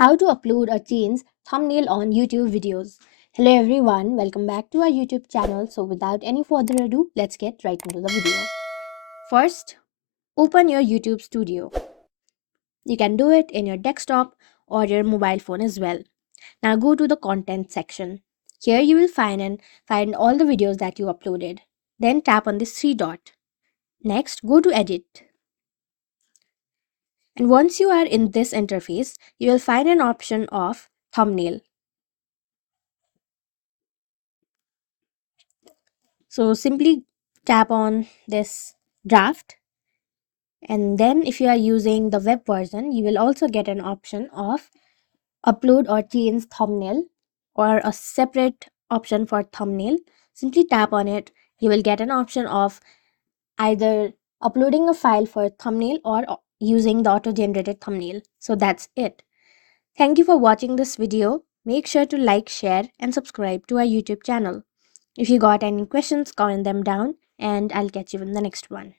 How to upload or change thumbnail on YouTube videos. Hello everyone, welcome back to our YouTube channel. So without any further ado, let's get right into the video. First, open your YouTube studio. You can do it in your desktop or your mobile phone as well. Now go to the content section. Here you will find all the videos that you uploaded. Then tap on this three dot. Next, go to edit. And once you are in this interface, you will find an option of thumbnail. So simply tap on this draft, and then if you are using the web version, you will also get an option of upload or change thumbnail or a separate option for thumbnail. Simply tap on it. You will get an option of either uploading a file for thumbnail or using the auto generated thumbnail. So that's it. Thank you for watching this video. Make sure to like, share, and subscribe to our YouTube channel. If you got any questions, comment them down, and I'll catch you in the next one.